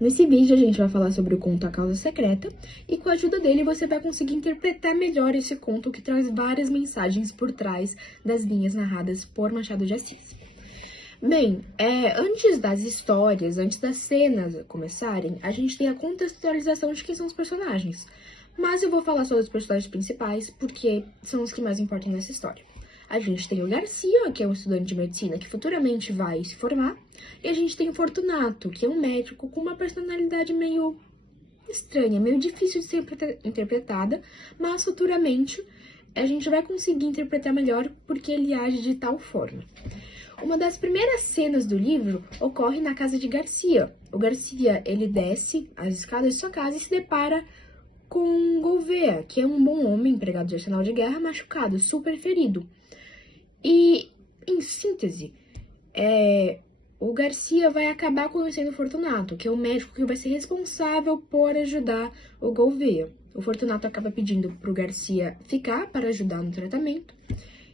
Nesse vídeo a gente vai falar sobre o conto A Causa Secreta e com a ajuda dele você vai conseguir interpretar melhor esse conto que traz várias mensagens por trás das linhas narradas por Machado de Assis. Bem, antes das histórias, antes das cenas começarem, a gente tem a contextualização de quem são os personagens. Mas eu vou falar só dos personagens principais porque são os que mais importam nessa história. A gente tem o Garcia, que é um estudante de medicina que futuramente vai se formar. E a gente tem o Fortunato, que é um médico com uma personalidade meio estranha, meio difícil de ser interpretada, mas futuramente a gente vai conseguir interpretar melhor porque ele age de tal forma. Uma das primeiras cenas do livro ocorre na casa de Garcia. O Garcia, ele desce as escadas de sua casa e se depara com Gouveia, que é um bom homem, empregado de arsenal de guerra, machucado, super ferido. E, em síntese, o Garcia vai acabar conhecendo o Fortunato, que é o médico que vai ser responsável por ajudar o Gouveia. O Fortunato acaba pedindo pro Garcia ficar para ajudar no tratamento.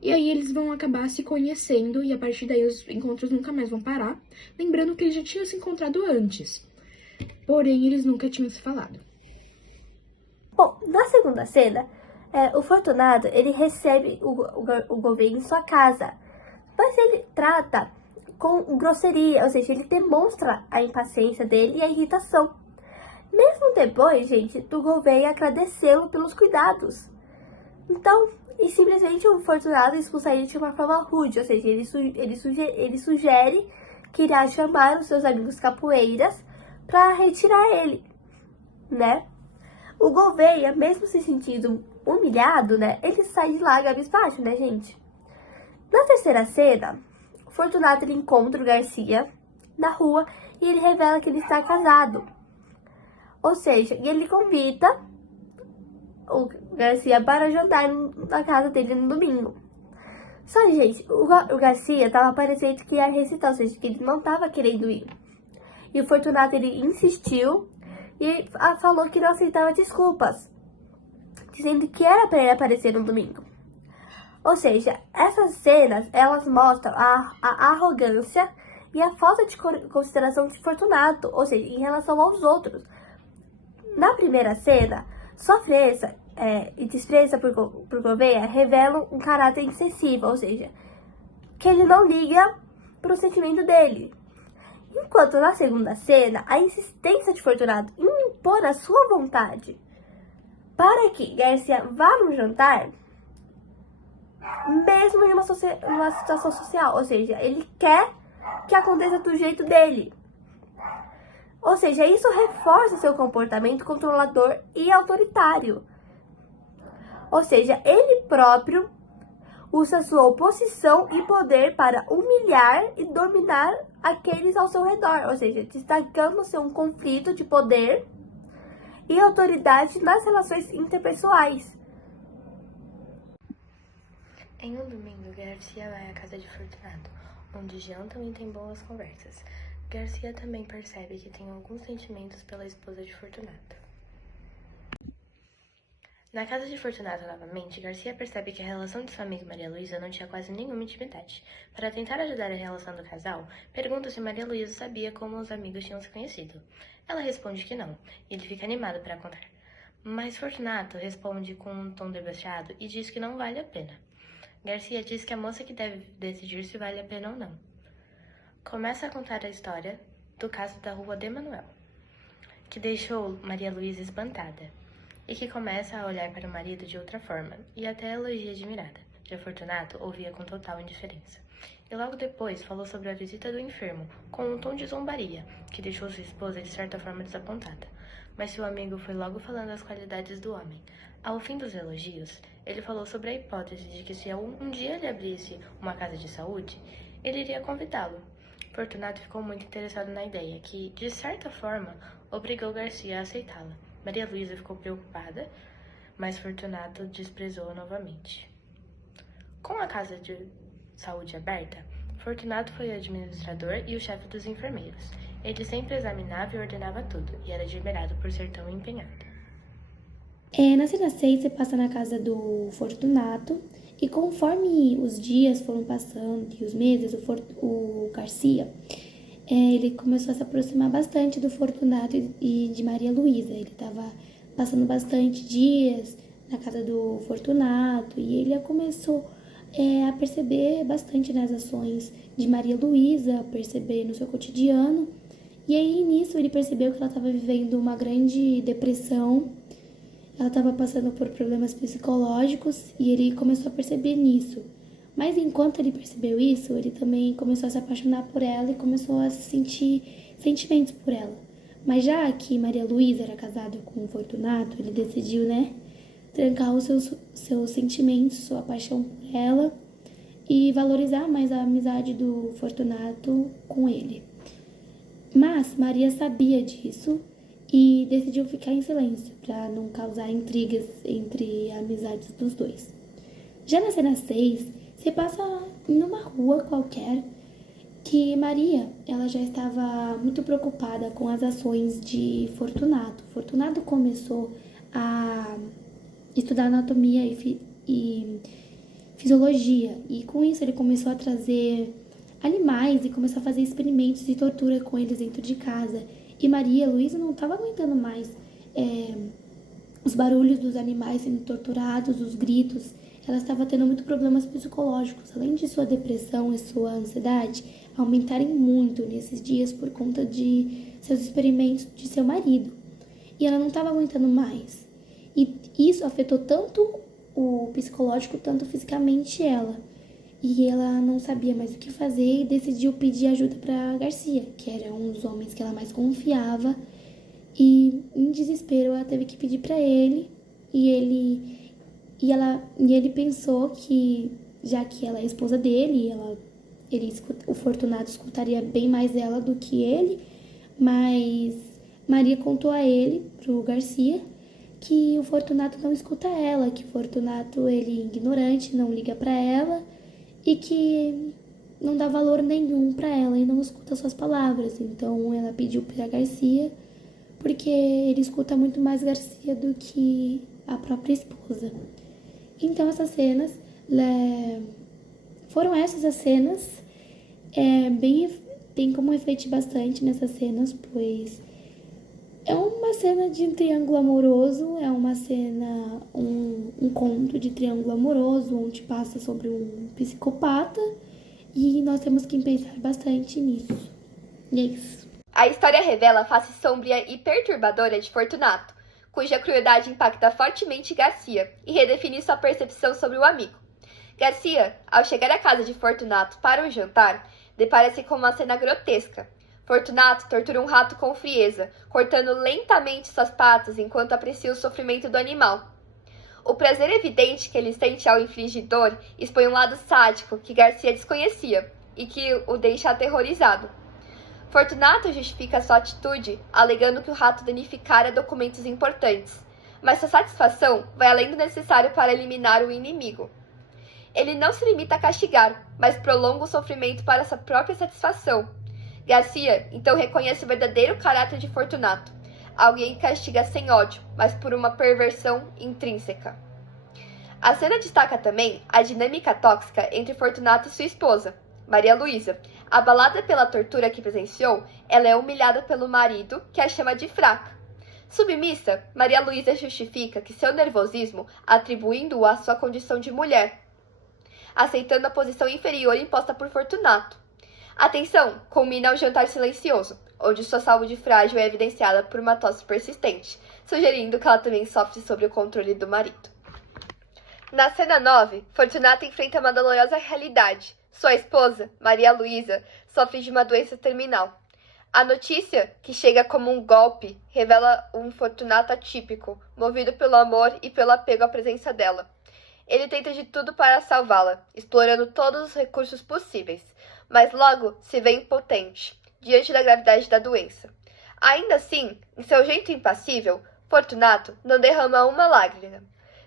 E aí eles vão acabar se conhecendo e a partir daí os encontros nunca mais vão parar. Lembrando que eles já tinham se encontrado antes, porém eles nunca tinham se falado. Bom, na segunda cena, o Fortunato, ele recebe o Gouveia em sua casa, mas ele trata com grosseria, ou seja, ele demonstra a impaciência dele e a irritação. Mesmo depois, gente, do Gouveia agradecê-lo pelos cuidados. Então, e simplesmente o Fortunato expulsa ele de uma forma rude, ou seja, ele sugere que irá chamar os seus amigos capoeiras para retirar ele, né? O Gouveia, mesmo se sentindo humilhado, né, ele sai de lá cabisbaixo, né, gente? Na terceira cena, o Fortunato ele encontra o Garcia na rua e ele revela que ele está casado. Ou seja, ele convida o Garcia para jantar na casa dele no domingo. Só que, gente, o Garcia estava parecendo que ia recitar, ou seja, que ele não estava querendo ir. E o Fortunato, ele insistiu e falou que não aceitava desculpas, dizendo que era para ele aparecer no domingo. Ou seja, essas cenas, elas mostram a arrogância e a falta de consideração de Fortunato, ou seja, em relação aos outros. Na primeira cena, sua frieza e desprezo por Gouveia revelam um caráter insensível, ou seja, que ele não liga para o sentimento dele. Enquanto na segunda cena, a insistência de Fortunato em impor a sua vontade para que Garcia vá no jantar, mesmo em uma situação social, ou seja, ele quer que aconteça do jeito dele. Ou seja, isso reforça seu comportamento controlador e autoritário. Ou seja, ele próprio usa sua oposição e poder para humilhar e dominar aqueles ao seu redor, ou seja, destacando-se um conflito de poder e autoridade nas relações interpessoais. Em um domingo, Garcia vai à casa de Fortunato, onde jantam e têm boas conversas. Garcia também percebe que tem alguns sentimentos pela esposa de Fortunato. Na casa de Fortunato novamente, Garcia percebe que a relação de sua amiga Maria Luísa não tinha quase nenhuma intimidade. Para tentar ajudar a relação do casal, pergunta se Maria Luísa sabia como os amigos tinham se conhecido. Ela responde que não, e ele fica animado para contar. Mas Fortunato responde com um tom debochado e diz que não vale a pena. Garcia diz que a moça que deve decidir se vale a pena ou não. Começa a contar a história do caso da rua de Manuel, que deixou Maria Luísa espantada, e que começa a olhar para o marido de outra forma, e até elogia admirada. Já Fortunato ouvia com total indiferença. E logo depois falou sobre a visita do enfermo, com um tom de zombaria, que deixou sua esposa de certa forma desapontada. Mas seu amigo foi logo falando as qualidades do homem. Ao fim dos elogios, ele falou sobre a hipótese de que se um dia ele abrisse uma casa de saúde, ele iria convidá-lo. Fortunato ficou muito interessado na ideia, que, de certa forma, obrigou Garcia a aceitá-la. Maria Luísa ficou preocupada, mas Fortunato desprezou-a novamente. Com a casa de saúde aberta, Fortunato foi o administrador e o chefe dos enfermeiros. Ele sempre examinava e ordenava tudo, e era admirado por ser tão empenhado. Na cena 6, você passa na casa do Fortunato, e conforme os dias foram passando e os meses, o Garcia, ele começou a se aproximar bastante do Fortunato e de Maria Luísa. Ele estava passando bastante dias na casa do Fortunato e ele começou a perceber bastante nas ações de Maria Luísa, perceber no seu cotidiano. E aí, nisso, ele percebeu que ela estava vivendo uma grande depressão, ela estava passando por problemas psicológicos e ele começou a perceber nisso. Mas enquanto ele percebeu isso, ele também começou a se apaixonar por ela e começou a sentir sentimentos por ela. Mas já que Maria Luísa era casada com o Fortunato, ele decidiu, trancar os seus sentimentos, sua paixão por ela e valorizar mais a amizade do Fortunato com ele. Mas Maria sabia disso e decidiu ficar em silêncio para não causar intrigas entre amizades dos dois. Já na cena 6, se passa numa rua qualquer que Maria, ela já estava muito preocupada com as ações de Fortunato. Fortunato começou a estudar anatomia e fisiologia, e com isso ele começou a trazer animais e começou a fazer experimentos de tortura com eles dentro de casa. E Maria Luísa não estava aguentando mais os barulhos dos animais sendo torturados, os gritos. Ela estava tendo muitos problemas psicológicos, além de sua depressão e sua ansiedade aumentarem muito nesses dias por conta de seus experimentos de seu marido. E ela não estava aguentando mais. E isso afetou tanto o psicológico, tanto fisicamente ela. E ela não sabia mais o que fazer e decidiu pedir ajuda para Garcia, que era um dos homens que ela mais confiava. E em desespero ela teve que pedir para ele. E ele pensou que, já que ela é esposa dele, o Fortunato escutaria bem mais ela do que ele. Mas Maria contou a ele, pro Garcia, que o Fortunato não escuta ela, que o Fortunato ele é ignorante, não liga para ela e que não dá valor nenhum para ela e não escuta suas palavras. Então ela pediu para Garcia, porque ele escuta muito mais Garcia do que a própria esposa. Então essas cenas foram essas as cenas. Tem como refletir bastante nessas cenas, pois é uma cena de triângulo amoroso, é uma cena, um conto de triângulo amoroso, onde passa sobre um psicopata, e nós temos que pensar bastante nisso. E é isso. A história revela a face sombria e perturbadora de Fortunato, cuja crueldade impacta fortemente Garcia e redefine sua percepção sobre o amigo. Garcia, ao chegar à casa de Fortunato para um jantar, depara-se com uma cena grotesca. Fortunato tortura um rato com frieza, cortando lentamente suas patas enquanto aprecia o sofrimento do animal. O prazer evidente que ele sente ao infligir dor expõe um lado sádico que Garcia desconhecia e que o deixa aterrorizado. Fortunato justifica sua atitude, alegando que o rato danificara documentos importantes, mas sua satisfação vai além do necessário para eliminar o inimigo. Ele não se limita a castigar, mas prolonga o sofrimento para sua própria satisfação. Garcia então reconhece o verdadeiro caráter de Fortunato, alguém que castiga sem ódio, mas por uma perversão intrínseca. A cena destaca também a dinâmica tóxica entre Fortunato e sua esposa, Maria Luísa. Abalada pela tortura que presenciou, ela é humilhada pelo marido, que a chama de fraca. Submissa, Maria Luísa justifica que seu nervosismo, atribuindo-o à sua condição de mulher, aceitando a posição inferior imposta por Fortunato. A tensão culmina ao jantar silencioso, onde sua saúde frágil é evidenciada por uma tosse persistente, sugerindo que ela também sofre sob o controle do marido. Na cena 9, Fortunato enfrenta uma dolorosa realidade. Sua esposa, Maria Luísa, sofre de uma doença terminal. A notícia, que chega como um golpe, revela um Fortunato atípico, movido pelo amor e pelo apego à presença dela. Ele tenta de tudo para salvá-la, explorando todos os recursos possíveis, mas logo se vê impotente, diante da gravidade da doença. Ainda assim, em seu jeito impassível, Fortunato não derrama uma lágrima,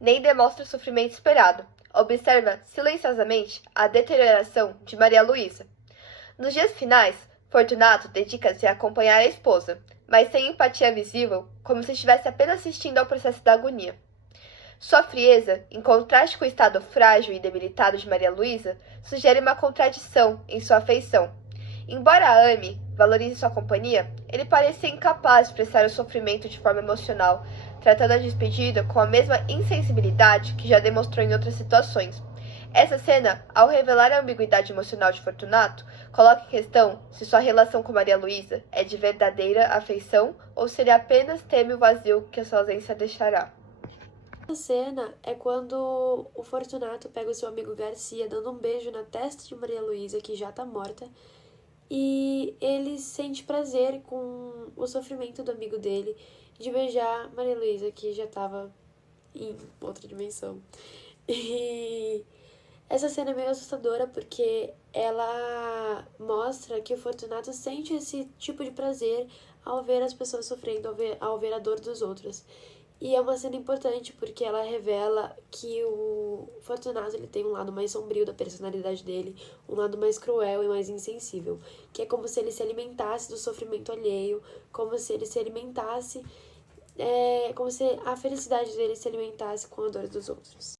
nem demonstra o sofrimento esperado. Observa silenciosamente a deterioração de Maria Luísa. Nos dias finais, Fortunato dedica-se a acompanhar a esposa, mas sem empatia visível, como se estivesse apenas assistindo ao processo da agonia. Sua frieza, em contraste com o estado frágil e debilitado de Maria Luísa, sugere uma contradição em sua afeição. Embora a ame, valorize sua companhia, ele parecia incapaz de expressar o sofrimento de forma emocional, tratando a despedida com a mesma insensibilidade que já demonstrou em outras situações. Essa cena, ao revelar a ambiguidade emocional de Fortunato, coloca em questão se sua relação com Maria Luísa é de verdadeira afeição ou se ele apenas teme o vazio que a sua ausência deixará. A cena é quando o Fortunato pega o seu amigo Garcia dando um beijo na testa de Maria Luísa, que já tá morta, e ele sente prazer com o sofrimento do amigo dele de beijar Maria Luísa, que já tava em outra dimensão. E essa cena é meio assustadora porque ela mostra que o Fortunato sente esse tipo de prazer ao ver as pessoas sofrendo, ao ver a dor dos outros. E é uma cena importante porque ela revela que o Fortunato ele tem um lado mais sombrio da personalidade dele, um lado mais cruel e mais insensível, que é como se ele se alimentasse do sofrimento alheio, como se ele se alimentasse, como se a felicidade dele se alimentasse com a dor dos outros.